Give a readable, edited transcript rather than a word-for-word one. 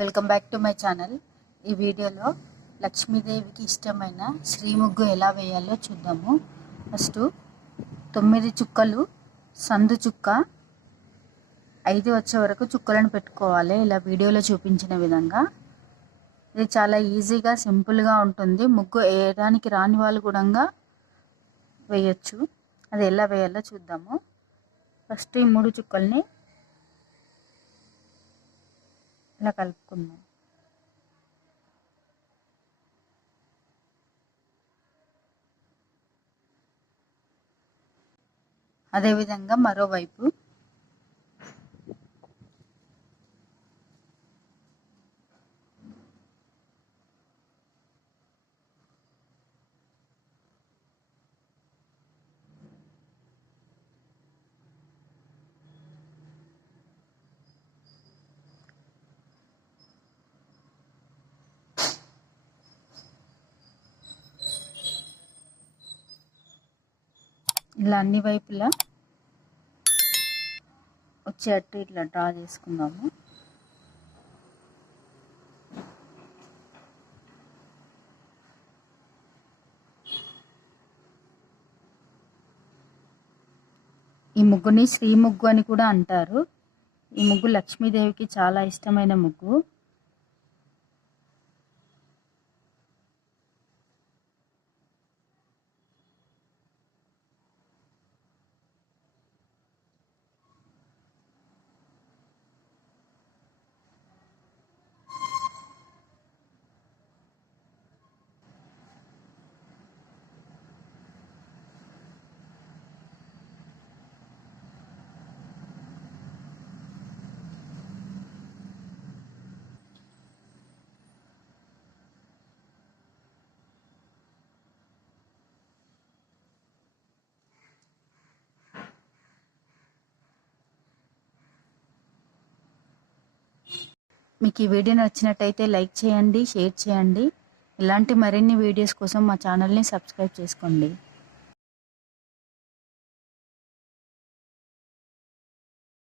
Welcome back to my channel. ఈ వీడియోలో లక్ష్మీదేవికి ఇష్టమైన శ్రీ ముగ్గు ఎలా వేయాలో చూద్దాము. ఫస్ట్ 9 చుక్కలు సందు చుక్క 5 వచ్చే వరకు చుక్కలను పెట్టుకోవాలి. ఇలా వీడియోలో చూపించిన విధంగా. ఇది చాలా ఈజీగా సింపుల్గా ఉంటుంది. ముగ్గు వేయడానికి రాని వాళ్ళు కూడా వేయచ్చు. అది ఎలా వేయాలో చూద్దాము. ఫస్ట్ ఈ 3 చుక్కల్ని ఇలా కలుపుకుందాం. అదేవిధంగా మరోవైపు ఇలా అన్ని వైపులా వచ్చేటట్టు ఇట్లా డ్రా చేసుకుందాము. ఈ ముగ్గుని శ్రీ ముగ్గు అని కూడా అంటారు. ఈ ముగ్గు లక్ష్మీదేవికి చాలా ఇష్టమైన ముగ్గు. మీకు ఈ వీడియో నచ్చినట్టయితే లైక్ చేయండి, షేర్ చేయండి. ఇలాంటి మరిన్ని వీడియోస్ కోసం మా ఛానల్ని సబ్స్క్రైబ్ చేసుకోండి.